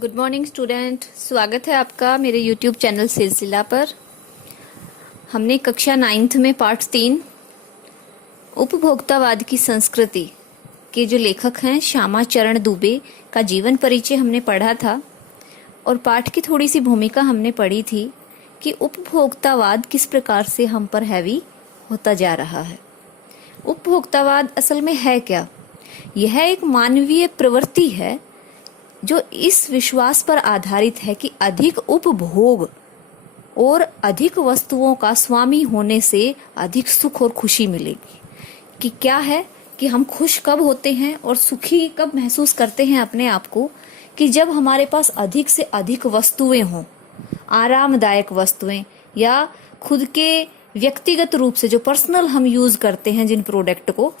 Good morning student, स्वागत है आपका मेरे यूट्यूब चैनल सिलसिला पर। हमने कक्षा 9th में पार्ट 3 उपभोक्तावाद की संस्कृति के जो लेखक हैं श्यामा चरण दुबे का जीवन परिचय हमने पढ़ा था और पाठ की थोड़ी सी भूमिका हमने पढ़ी थी कि उपभोक्तावाद किस प्रकार से हम पर हैवी होता जा रहा है। उपभोक्तावाद असल में है क्या? यह एक मानवीय प्रवृत्ति है जो इस विश्वास पर आधारित है कि अधिक उपभोग और अधिक वस्तुओं का स्वामी होने से अधिक सुख और खुशी मिलेगी। कि क्या है कि हम खुश कब होते हैं और सुखी कब महसूस करते हैं अपने आप को? कि जब हमारे पास अधिक से अधिक वस्तुएं हों, आरामदायक वस्तुएं या खुद के व्यक्तिगत रूप से जो पर्सनल हम यूज करते हैं जिन प्रोडक्ट को,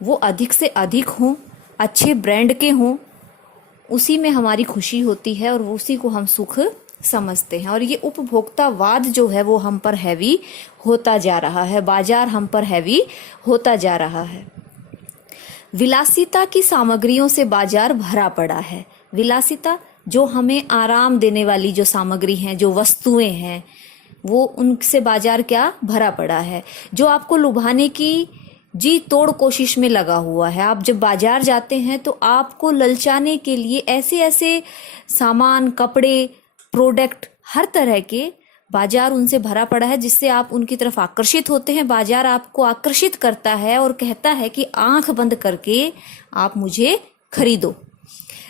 वो अधिक से अधिक हों, अच्छे ब्रांड के हों, उसी में हमारी खुशी होती है और उसी को हम सुख समझते हैं। और ये उपभोक्तावाद जो है वो हम पर हैवी होता जा रहा है, बाजार हम पर हैवी होता जा रहा है। विलासिता की सामग्रियों से बाजार भरा पड़ा है। विलासिता जो हमें आराम देने वाली जो सामग्री हैं, जो वस्तुएं हैं, वो उनसे बाजार क्या भरा पड़ा है। जो आपको लुभाने की जी तोड़ कोशिश में लगा हुआ है। आप जब बाजार जाते हैं तो आपको ललचाने के लिए ऐसे ऐसे सामान, कपड़े, प्रोडक्ट, हर तरह के बाजार उनसे भरा पड़ा है जिससे आप उनकी तरफ आकर्षित होते हैं। बाजार आपको आकर्षित करता है और कहता है कि आंख बंद करके आप मुझे खरीदो।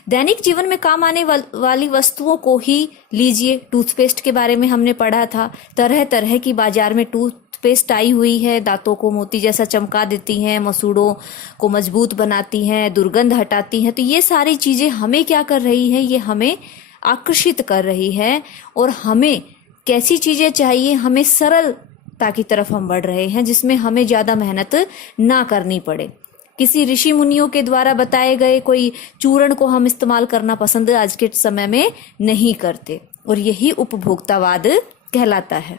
दैनिक जीवन में काम आने वाली वस्तुओं को ही लीजिए। टूथपेस्ट के बारे में हमने पढ़ा था। तरह तरह की बाजार में टूथपेस्ट आई हुई है। दांतों को मोती जैसा चमका देती हैं, मसूड़ों को मजबूत बनाती हैं, दुर्गंध हटाती हैं। तो ये सारी चीजें हमें क्या कर रही है? ये हमें आकर्षित कर रही है। और हमें कैसी चीजें चाहिए? हमें सरलता की तरफ हम बढ़ रहे हैं जिसमें हमें ज्यादा मेहनत ना करनी पड़े। किसी ऋषि मुनियों के द्वारा बताए गए कोई चूर्ण को हम इस्तेमाल करना पसंद आज के समय में नहीं करते और यही उपभोक्तावाद कहलाता है।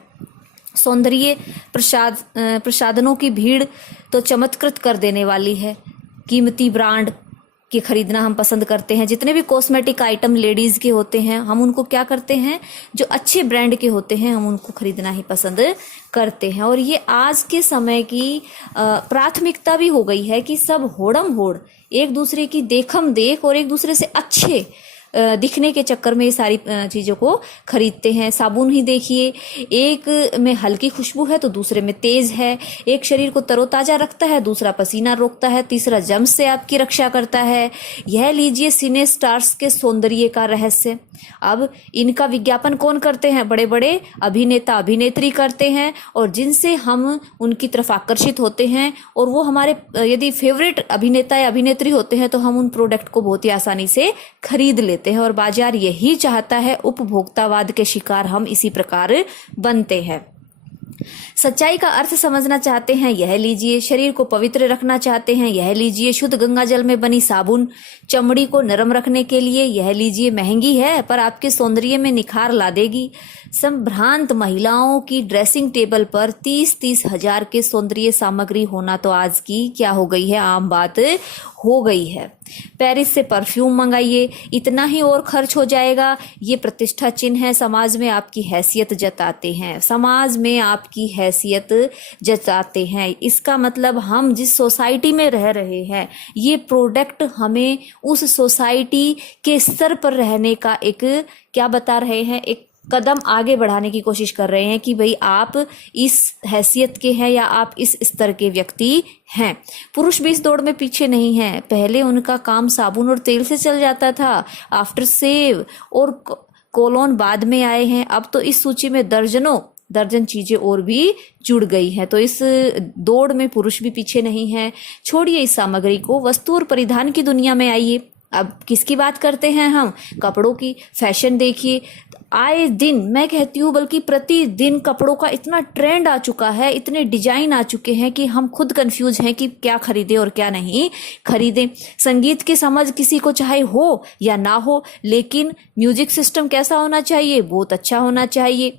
सौंदर्य प्रसाधनों की भीड़ तो चमत्कृत कर देने वाली है। कीमती ब्रांड के खरीदना हम पसंद करते हैं। जितने भी कॉस्मेटिक आइटम लेडीज के होते हैं, हम उनको क्या करते हैं? जो अच्छे ब्रांड के होते हैं हम उनको खरीदना ही पसंद करते हैं। और ये आज के समय की प्राथमिकता भी हो गई है कि सब होड़म होड़ एक दूसरे की देखम देख और एक दूसरे से अच्छे दिखने के चक्कर में ये सारी चीजों को खरीदते हैं। साबुन ही देखिए, एक में हल्की खुशबू है तो दूसरे में तेज है। एक शरीर को तरोताजा रखता है, दूसरा पसीना रोकता है, तीसरा जम्स से आपकी रक्षा करता है। यह लीजिए सिने स्टार्स के सौंदर्य का रहस्य। अब इनका विज्ञापन कौन करते हैं? बड़े बड़े अभिनेता अभिनेत्री करते हैं और जिनसे हम उनकी तरफ आकर्षित होते हैं। और वो हमारे यदि फेवरेट अभिनेता या अभिनेत्री होते हैं तो हम उन प्रोडक्ट को बहुत ही आसानी से खरीद लेते हैं। और बाजार यही चाहता है, उपभोक्तावाद के शिकार हम इसी प्रकार बनते हैं। सच्चाई का अर्थ समझना चाहते हैं? यह लीजिए। शरीर को पवित्र रखना चाहते हैं? यह लीजिए। शुद्ध गंगा जल में बनी साबुन। चमड़ी को नरम रखने के लिए? यह लीजिए। महंगी है पर आपके सौंदर्य में निखार ला देगी। संभ्रांत महिलाओं की ड्रेसिंग टेबल पर 30-30 हजार के सौंदर्य सामग्री होना तो आज की क्या हो गई है? आम बात हो गई है। पेरिस से परफ्यूम मंगाइए, इतना ही और खर्च हो जाएगा। ये प्रतिष्ठा चिन्ह है, समाज में आपकी हैसियत जताते हैं। समाज में आपकी हैसियत जताते हैं। इसका मतलब हम जिस सोसाइटी में रह रहे हैं, ये प्रोडक्ट हमें उस सोसाइटी के स्तर पर रहने का एक क्या बता रहे हैं? एक कदम आगे बढ़ाने की कोशिश कर रहे हैं कि भाई आप इस हैसियत के हैं या आप इस स्तर के व्यक्ति हैं। पुरुष भी इस दौड़ में पीछे नहीं हैं। पहले उनका काम साबुन और तेल से चल जाता था, आफ्टर सेव और कोलोन बाद में आए हैं। अब तो इस सूची में दर्जन चीजें और भी जुड़ गई हैं। तो इस दौड़ में पुरुष भी पीछे नहीं है। छोड़िए इस सामग्री को, वस्तु और परिधान की दुनिया में आइए। अब किसकी बात करते हैं हम? कपड़ों की। फैशन देखिए, आए दिन, मैं कहती हूँ बल्कि प्रतिदिन कपड़ों का इतना ट्रेंड आ चुका है, इतने डिजाइन आ चुके हैं कि हम खुद कंफ्यूज हैं कि क्या खरीदे और क्या नहीं खरीदे। संगीत की समझ किसी को चाहे हो या ना हो, लेकिन म्यूजिक सिस्टम कैसा होना चाहिए? बहुत अच्छा होना चाहिए।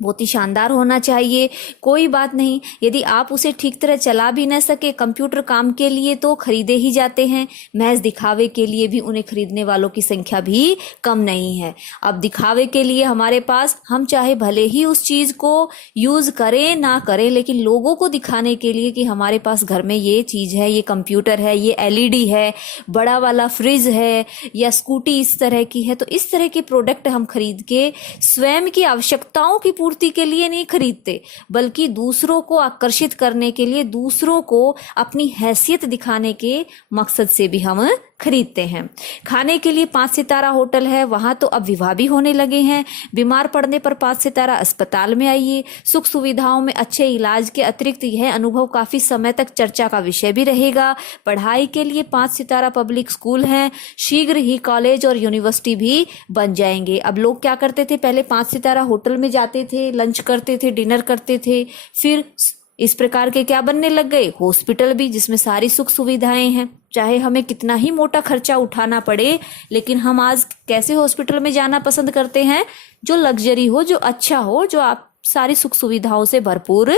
बहुत ही शानदार होना चाहिए। कोई बात नहीं, यदि आप उसे ठीक तरह चला भी न सके, कंप्यूटर काम के लिए तो खरीदे ही जाते हैं, महज दिखावे के लिए भी उन्हें खरीदने वालों की संख्या भी कम नहीं है। अब दिखावे के लिए हमारे पास, हम चाहे भले ही उस चीज को यूज करें ना करें, लेकिन लोगों को दिखाने के लिए कि हमारे पास घर में ये चीज है, ये कंप्यूटर है, ये एलईडी है, बड़ा वाला फ्रिज है, या स्कूटी इस तरह की है, तो इस तरह के प्रोडक्ट हम खरीद के स्वयं की आवश्यकताओं की पूर्ति के लिए नहीं खरीदते, बल्कि दूसरों को आकर्षित करने के लिए, दूसरों को अपनी हैसियत दिखाने के मकसद से भी हम खरीदते हैं। खाने के लिए 5 सितारा होटल है, वहां तो अब विवाह भी होने लगे हैं। बीमार पड़ने पर 5 सितारा अस्पताल में आइए। सुख सुविधाओं में अच्छे इलाज के अतिरिक्त यह अनुभव काफी समय तक चर्चा का विषय भी रहेगा। पढ़ाई के लिए 5 सितारा पब्लिक स्कूल हैं, शीघ्र ही कॉलेज और यूनिवर्सिटी भी बन जाएंगे। अब लोग क्या करते थे, पहले 5 सितारा होटल में जाते थे, लंच करते थे, डिनर करते थे, फिर इस प्रकार के क्या बनने लग गए, हॉस्पिटल भी, जिसमें सारी सुख सुविधाएं हैं। चाहे हमें कितना ही मोटा खर्चा उठाना पड़े, लेकिन हम आज कैसे हॉस्पिटल में जाना पसंद करते हैं, जो लग्जरी हो, जो अच्छा हो, जो आप सारी सुख सुविधाओं से भरपूर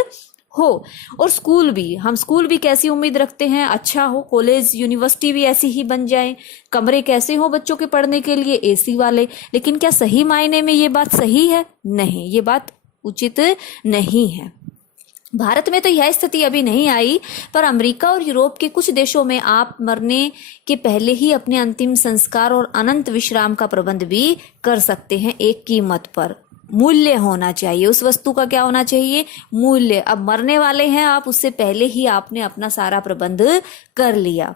हो। और स्कूल भी, हम स्कूल भी कैसी उम्मीद रखते हैं, अच्छा हो। कॉलेज यूनिवर्सिटी भी ऐसी ही बन जाए। कमरे कैसे हो बच्चों के पढ़ने के लिए, एसी वाले। लेकिन क्या सही मायने में ये बात सही है? नहीं, ये बात उचित नहीं है। भारत में तो यह स्थिति अभी नहीं आई, पर अमेरिका और यूरोप के कुछ देशों में आप मरने के पहले ही अपने अंतिम संस्कार और अनंत विश्राम का प्रबंध भी कर सकते हैं, एक कीमत पर। मूल्य होना चाहिए उस वस्तु का, क्या होना चाहिए, मूल्य। अब मरने वाले हैं आप, उससे पहले ही आपने अपना सारा प्रबंध कर लिया।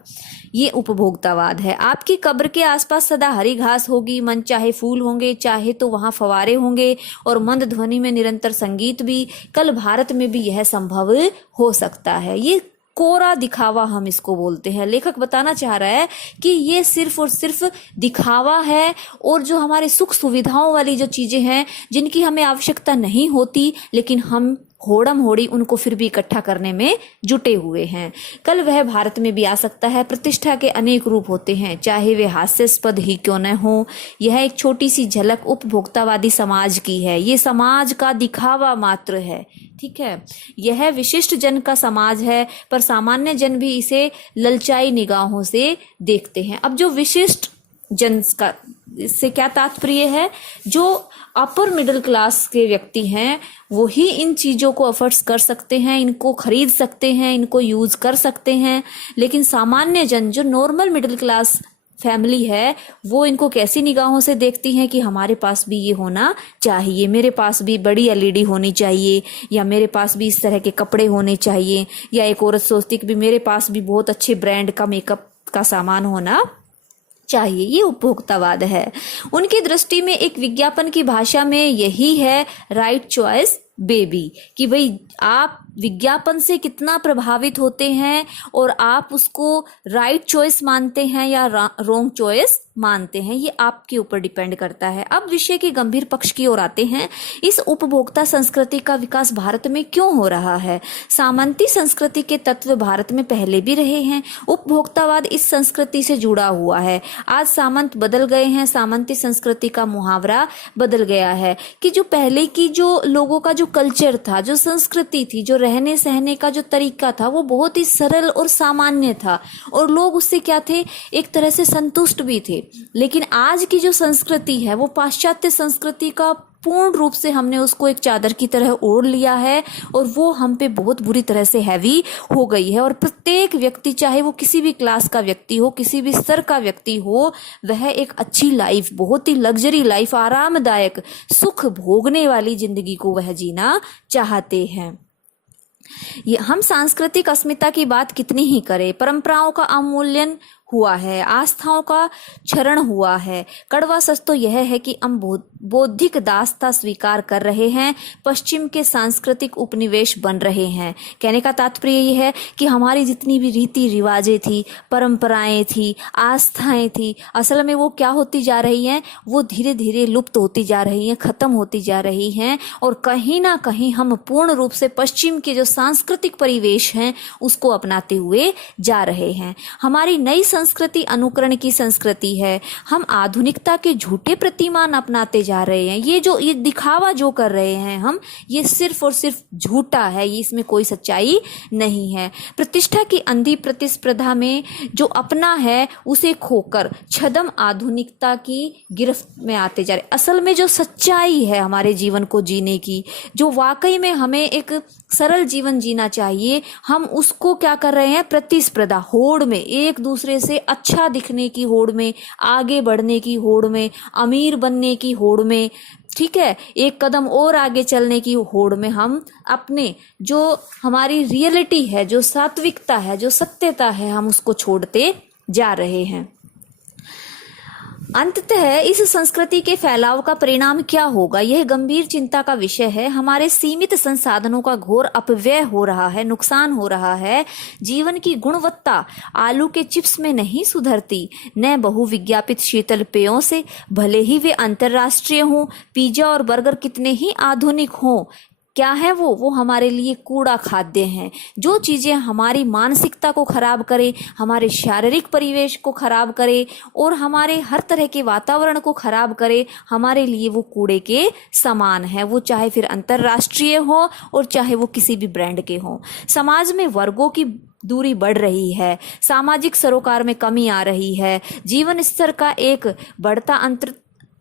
ये उपभोक्तावाद है। आपकी कब्र के आसपास सदा हरी घास होगी, मन चाहे फूल होंगे, चाहे तो वहां फवारे होंगे, और मंद ध्वनि में निरंतर संगीत भी। कल भारत में भी यह संभव हो सकता है। ये कोरा दिखावा हम इसको बोलते हैं। लेखक बताना चाह रहा है कि ये सिर्फ और सिर्फ दिखावा है, और जो हमारे सुख सुविधाओं वाली जो चीजें हैं, जिनकी हमें आवश्यकता नहीं होती, लेकिन हम होड़म होड़ी उनको फिर भी इकट्ठा करने में जुटे हुए हैं। कल वह भारत में भी आ सकता है। प्रतिष्ठा के अनेक रूप होते हैं, चाहे वे हास्यास्पद ही क्यों न हो। यह एक छोटी सी झलक उपभोक्तावादी समाज की है। ये समाज का दिखावा मात्र है, ठीक है। यह विशिष्ट जन का समाज है, पर सामान्य जन भी इसे ललचाई निगाहों से देखते हैं। अब जो विशिष्ट जन का, इससे क्या तात्पर्य है, जो अपर मिडिल क्लास के व्यक्ति हैं, वो ही इन चीजों को अफोर्ड कर सकते हैं, इनको खरीद सकते हैं, इनको यूज कर सकते हैं। लेकिन सामान्य जन, जो नॉर्मल मिडिल क्लास फैमिली है, वो इनको कैसी निगाहों से देखती हैं कि हमारे पास भी ये होना चाहिए, मेरे पास भी बड़ी एलईडी होनी चाहिए, या मेरे पास भी इस तरह के कपड़े होने चाहिए। या एक औरत सोचती कि मेरे पास भी बहुत अच्छे ब्रांड का मेकअप का सामान होना चाहिए। ये उपभोक्तावाद है। उनकी दृष्टि में एक विज्ञापन की भाषा में यही है राइट चॉइस बेबी, कि भाई आप विज्ञापन से कितना प्रभावित होते हैं, और आप उसको राइट चॉइस मानते हैं या रॉन्ग चॉइस मानते हैं, ये आपके ऊपर डिपेंड करता है। अब विषय के गंभीर पक्ष की ओर आते हैं। इस उपभोक्ता संस्कृति का विकास भारत में क्यों हो रहा है? सामंती संस्कृति के तत्व भारत में पहले भी रहे हैं। उपभोक्तावाद इस संस्कृति से जुड़ा हुआ है। आज सामंत बदल गए हैं, सामंती संस्कृति का मुहावरा बदल गया है, कि जो पहले की जो लोगों का जो कल्चर था, जो संस्कृति थी, जो रहने सहने का जो तरीका था, वो बहुत ही सरल और सामान्य था, और लोग उससे क्या थे, एक तरह से संतुष्ट भी थे। लेकिन आज की जो संस्कृति है, वो पाश्चात्य संस्कृति का पूर्ण रूप से हमने उसको एक चादर की तरह ओढ़ लिया है, और वो हम पे बहुत बुरी तरह से हैवी हो गई है। और प्रत्येक व्यक्ति, चाहे वो किसी भी क्लास का व्यक्ति हो, किसी भी स्तर का व्यक्ति हो, वह एक अच्छी लाइफ, बहुत ही लग्जरी लाइफ, आरामदायक सुख भोगने वाली जिंदगी को वह जीना चाहते हैं। ये हम सांस्कृतिक अस्मिता की बात कितनी ही करें, परंपराओं का अवमूल्यन हुआ है, आस्थाओं का क्षरण हुआ है। कड़वा सच तो यह है कि हम बौद्धिक दासता स्वीकार कर रहे हैं, पश्चिम के सांस्कृतिक उपनिवेश बन रहे हैं। कहने का तात्पर्य यह है कि हमारी जितनी भी रीति रिवाजें थी, परंपराएं थी, आस्थाएं थी, असल में वो क्या होती जा रही हैं, वो धीरे धीरे लुप्त होती जा रही हैं, खत्म होती जा रही हैं। और कहीं ना कहीं हम पूर्ण रूप से पश्चिम के जो सांस्कृतिक परिवेश हैं, उसको अपनाते हुए जा रहे हैं। हमारी नई संस्कृति अनुकरण की संस्कृति है। हम आधुनिकता के झूठे प्रतिमान अपनाते जा रहे हैं। ये दिखावा जो कर रहे हैं हम, ये सिर्फ और सिर्फ झूठा है, ये इसमें कोई सच्चाई नहीं है। प्रतिष्ठा की अंधी प्रतिस्पर्धा में जो अपना है उसे खोकर छद्म आधुनिकता की गिरफ्त में आते जा रहे। असल में जो सच्चाई है हमारे जीवन को जीने की, जो वाकई में हमें एक सरल जीवन जीना चाहिए, हम उसको क्या कर रहे हैं, प्रतिस्पर्धा, होड़ में, एक दूसरे से अच्छा दिखने की होड़ में, आगे बढ़ने की होड़ में, अमीर बनने की होड़ में, ठीक है, एक कदम और आगे चलने की होड़ में हम अपने जो हमारी रियलिटी है, जो सात्विकता है, जो सत्यता है, हम उसको छोड़ते जा रहे हैं। अंततः इस संस्कृति के फैलाव का परिणाम क्या होगा, यह गंभीर चिंता का विषय है। हमारे सीमित संसाधनों का घोर अपव्यय हो रहा है, नुकसान हो रहा है। जीवन की गुणवत्ता आलू के चिप्स में नहीं सुधरती, न बहुविज्ञापित शीतल पेयों से, भले ही वे अंतर्राष्ट्रीय हों। पिज्जा और बर्गर कितने ही आधुनिक हों, क्या है वो हमारे लिए कूड़ा खाद्य हैं। जो चीज़ें हमारी मानसिकता को खराब करे, हमारे शारीरिक परिवेश को खराब करे और हमारे हर तरह के वातावरण को खराब करे, हमारे लिए वो कूड़े के समान है। वो चाहे फिर अंतर्राष्ट्रीय हो और चाहे वो किसी भी ब्रांड के हों। समाज में वर्गों की दूरी बढ़ रही है, सामाजिक सरोकार में कमी आ रही है, जीवन स्तर का एक बढ़ता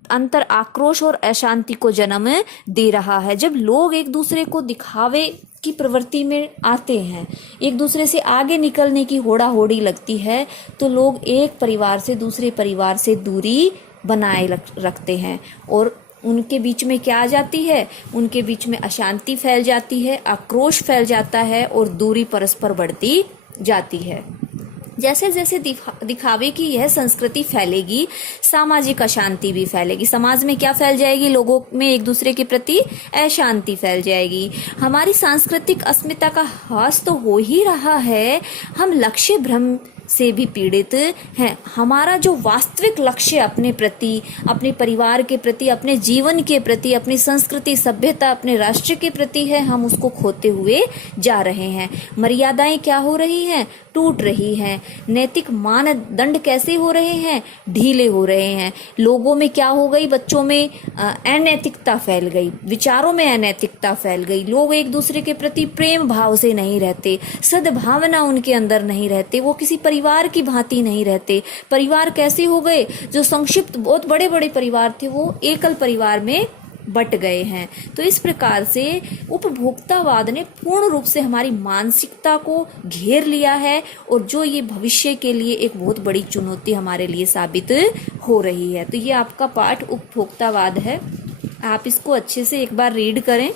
अंतर आक्रोश और अशांति को जन्म दे रहा है। जब लोग एक दूसरे को दिखावे की प्रवृत्ति में आते हैं, एक दूसरे से आगे निकलने की होड़ा होड़ी लगती है, तो लोग एक परिवार से दूसरे परिवार से दूरी बनाए रखते हैं और उनके बीच में क्या आ जाती है, उनके बीच में अशांति फैल जाती है, आक्रोश फैल जाता है और दूरी परस्पर बढ़ती जाती है। जैसे जैसे दिखावे की यह संस्कृति फैलेगी, सामाजिक अशांति भी फैलेगी। समाज में क्या फैल जाएगी, लोगों में एक दूसरे के प्रति अशांति फैल जाएगी। हमारी सांस्कृतिक अस्मिता का ह्रास तो हो ही रहा है, हम लक्ष्य भ्रम से भी पीड़ित हैं। हमारा जो वास्तविक लक्ष्य अपने प्रति, अपने परिवार के प्रति, अपने जीवन के प्रति, अपनी संस्कृति सभ्यता, अपने राष्ट्र के प्रति है, हम उसको खोते हुए जा रहे हैं। मर्यादाएं क्या हो रही हैं, टूट रही हैं। नैतिक मानदंड कैसे हो रहे हैं, ढीले हो रहे हैं। लोगों में क्या हो गई, बच्चों में अनैतिकता फैल गई, विचारों में अनैतिकता फैल गई। लोग एक दूसरे के प्रति प्रेम भाव से नहीं रहते, सद्भावना उनके अंदर नहीं रहते, वो किसी परिवार की भांति नहीं रहते। परिवार कैसे हो गए, जो संक्षिप्त बहुत बड़े बड़े परिवार थे वो एकल परिवार में बट गए हैं। तो इस प्रकार से उपभोक्तावाद ने पूर्ण रूप से हमारी मानसिकता को घेर लिया है और जो ये भविष्य के लिए एक बहुत बड़ी चुनौती हमारे लिए साबित हो रही है। तो ये आपका पाठ उपभोक्तावाद है, आप इसको अच्छे से एक बार रीड करें।